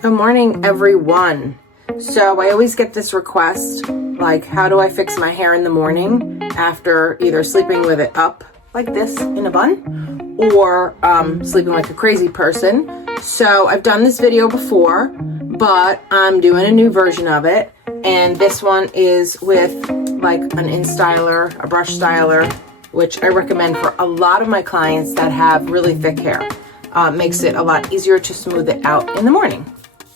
Good morning, everyone. So I always get this request, like, how do I fix my hair in the morning after either sleeping with it up like this in a bun or sleeping like a crazy person. So I've done this video before, but I'm doing a new version of it. And this one is with like an in-styler, a brush styler, which I recommend for a lot of my clients that have really thick hair. Makes it a lot easier to smooth it out in the morning.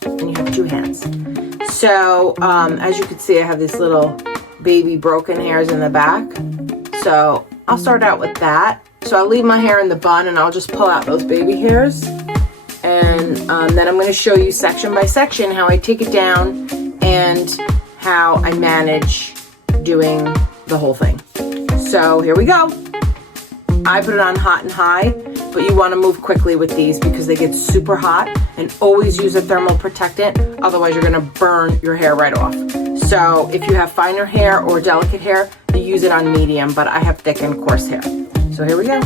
And you have two hands. So as you can see, I have these little baby broken hairs in the back. So I'll start out with that. So I'll leave my hair in the bun and I'll just pull out those baby hairs. And then I'm going to show you section by section how I take it down and how I manage doing the whole thing. So here we go. I put it on hot and high, but you want to move quickly with these because they get super hot, and always use a thermal protectant, otherwise you're going to burn your hair right off. So if you have finer hair or delicate hair, you use it on medium, but I have thick and coarse hair. So here we go.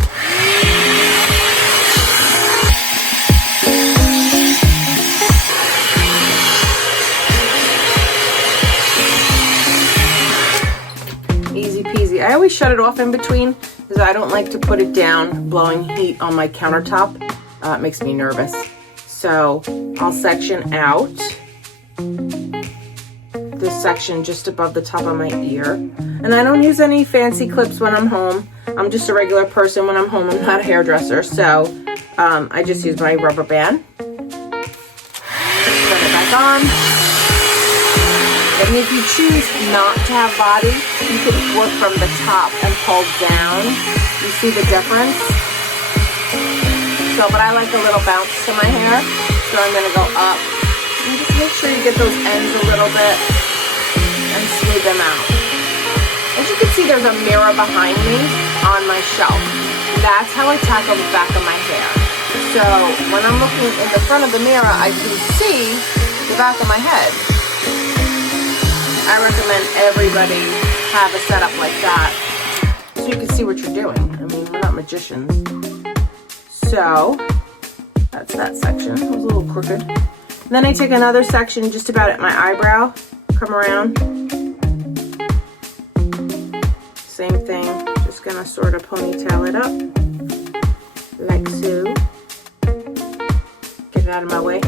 Easy peasy. I always shut it off in between because I don't like to put it down blowing heat on my countertop. It makes me nervous. So I'll section out this section just above the top of my ear. And I don't use any fancy clips when I'm home. I'm just a regular person when I'm home. I'm not a hairdresser. So I just use my rubber band. Put it back on. And if you choose not to have body, you can work from the top and pull down. You see the difference? So, but I like a little bounce to my hair. So I'm gonna go up. And just make sure you get those ends a little bit and smooth them out. As you can see, there's a mirror behind me on my shelf. That's how I tackle the back of my hair. So when I'm looking in the front of the mirror, I can see the back of my head. I recommend everybody have a setup like that so you can see what you're doing. I mean, we're not magicians. So that's that section. It was a little crooked. Then I take another section just about at my eyebrow, come around. Same thing, just gonna sort of ponytail it up, like so. Get it out of my way.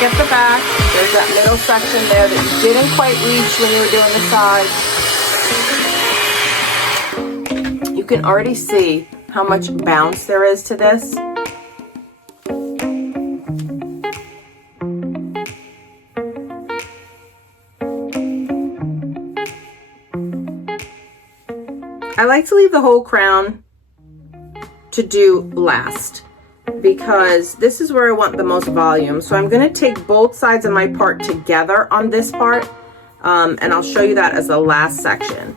Get the back. There's that middle section there that you didn't quite reach when you were doing the side. You can already see how much bounce there is to this. I like to leave the whole crown to do last, because this is where I want the most volume. So I'm going to take both sides of my part together on this part, and I'll show you that as the last section.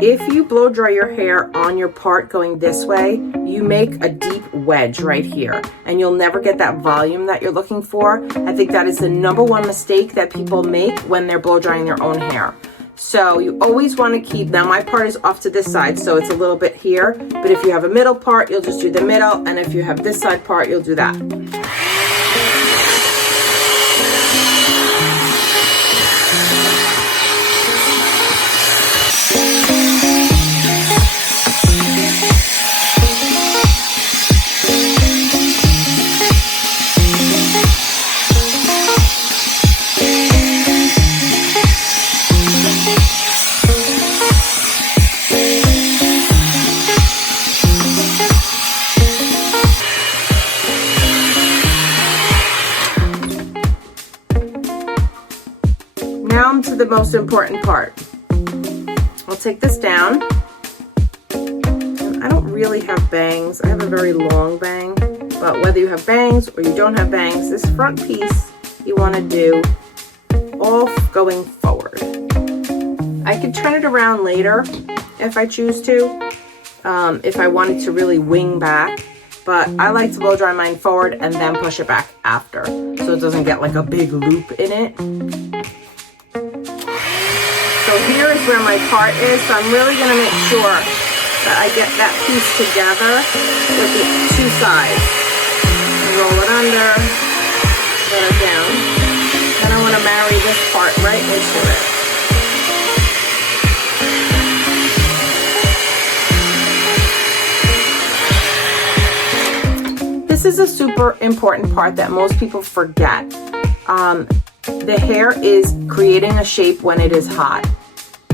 If you blow dry your hair on your part going this way, you make a deep wedge right here, and you'll never get that volume that you're looking for. I think that is the #1 mistake that people make when they're blow drying their own hair. So you always want to keep, now my part is off to this side, so it's a little bit here, but if you have a middle part, you'll just do the middle, and if you have this side part, you'll do that. Now I'm to the most important part. I'll take this down. And I don't really have bangs. I have a very long bang, but whether you have bangs or you don't have bangs, this front piece you want to do all going forward. I could turn it around later if I choose to, if I wanted to really wing back. But I like to blow dry mine forward and then push it back after, so it doesn't get like a big loop in it. So here is where my part is. So I'm really gonna make sure that I get that piece together with the two sides. Roll it under, let it down. Then I wanna marry this part right into it. This is a super important part that most people forget. The hair is creating a shape when it is hot.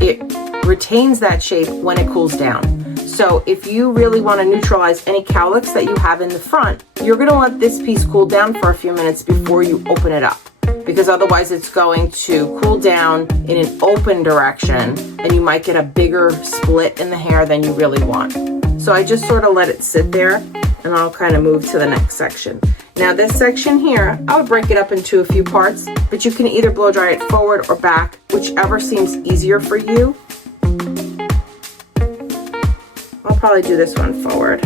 It retains that shape when it cools down. So if you really want to neutralize any cowlicks that you have in the front, you're going to let this piece cool down for a few minutes before you open it up, because otherwise it's going to cool down in an open direction and you might get a bigger split in the hair than you really want. So I just sort of let it sit there, and I'll kind of move to the next section. Now this section here, I would break it up into a few parts, but you can either blow dry it forward or back, whichever seems easier for you. I'll probably do this one forward.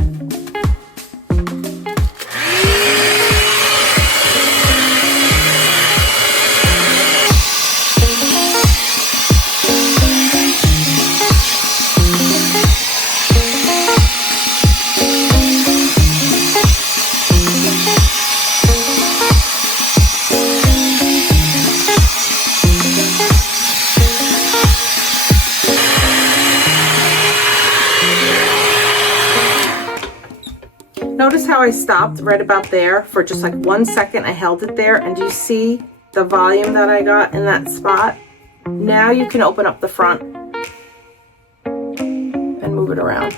Notice how I stopped right about there for just like 1 second. I held it there, and do you see the volume that I got in that spot? Now you can open up the front and move it around.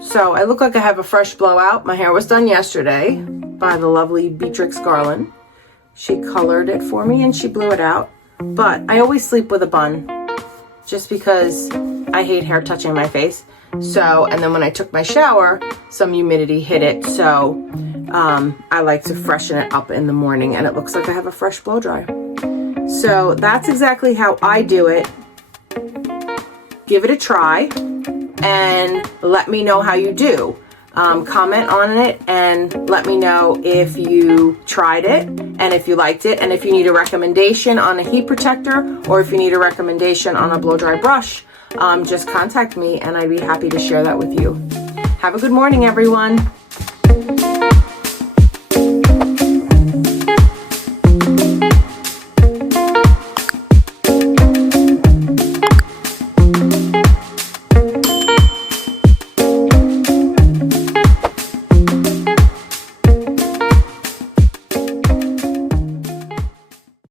So I look like I have a fresh blowout. My hair was done yesterday by the lovely Beatrix Garland. She colored it for me and she blew it out. But I always sleep with a bun just because I hate hair touching my face. So, and then when I took my shower, some humidity hit it. So I like to freshen it up in the morning, and it looks like I have a fresh blow dry. So that's exactly how I do it. Give it a try and let me know how you do. Comment on it and let me know if you tried it and if you liked it, and if you need a recommendation on a heat protector or if you need a recommendation on a blow dry brush. Just contact me and I'd be happy to share that with you. Have a good morning, everyone.